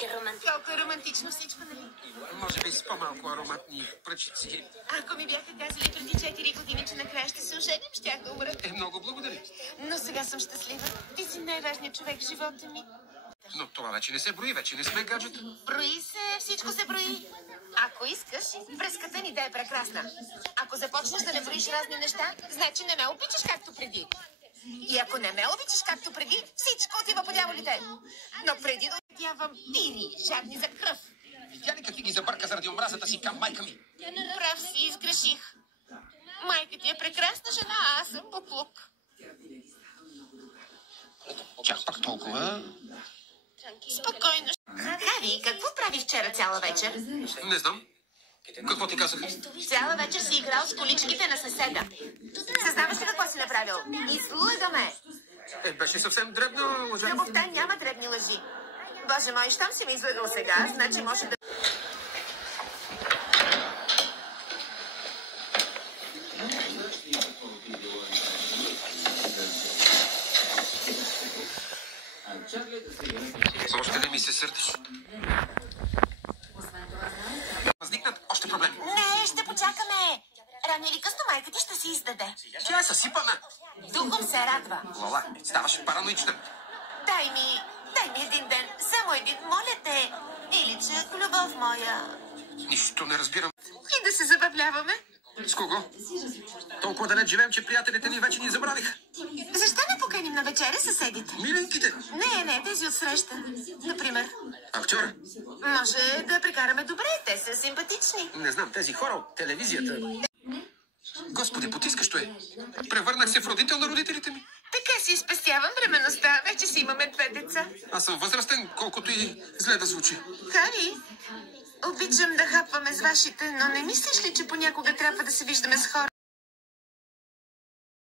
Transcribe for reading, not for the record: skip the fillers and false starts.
Колко е романтично всичко, нали? Може би с по-малко ароматни пръчици. Ако ми бяха казали преди 4 години, че накрая ще се оженим, щях да умра. Много благодаря. Но сега съм щастлива. Ти си най-важният човек в живота ми. Но това вече не се брои, вече не сме гаджета. Брои се, всичко се брои. Ако искаш, връзката ни да е прекрасна. Ако започнеш да не броиш разни неща, значи не ме обичаш както преди. И ако не ме обичаш както преди, всичко отива по дяволите. Но преди да отидя вампири, жадни за кръв. Видя ли какви ги забърка заради омразата си към майка ми? Прав си, изгреших. Майка ти е прекрасна жена, а аз съм буклук. Чак пак толкова? Спокойно. Хави, какво прави вчера цяла вечер? Не знам. Какво ти казах? Цяла вечер си играл с количките на съседа. Съзнаваш ли какво си направил? Излъга ме! Беше съвсем дребна лъжа. Любовта няма дребни лъжи. Боже мой, щом си ме излъгал сега, значи може да... Още не ми се сърдиш. Възникнат още проблеми. Не, ще почакаме. Рано или късно майка ти ще се издаде. Тя е съсипана. Духом се радва. Лала, ставаш параноична. Дай ми един ден, само един, моля те. Иличък, любов моя. Нищо не разбирам. И да се забавляваме. С кого? Толкова далеч живеем, че приятелите ни вече ни забравиха. Защо не поканим на вечеря съседите? Миленьките. Не, тези от среща. Например. А вчера? Може да прекараме добре, те са симпатични. Не знам, тези хора от телевизията. Господи, потискащо е. Превърнах се в родител на родителите ми. Така си спестявам бременността, вече си имаме 2 деца. Аз съм възрастен, колкото и зле да звучи. Хари, обичам да хапваме с вашите, но не мислиш ли, че понякога трябва да се виждаме с хора?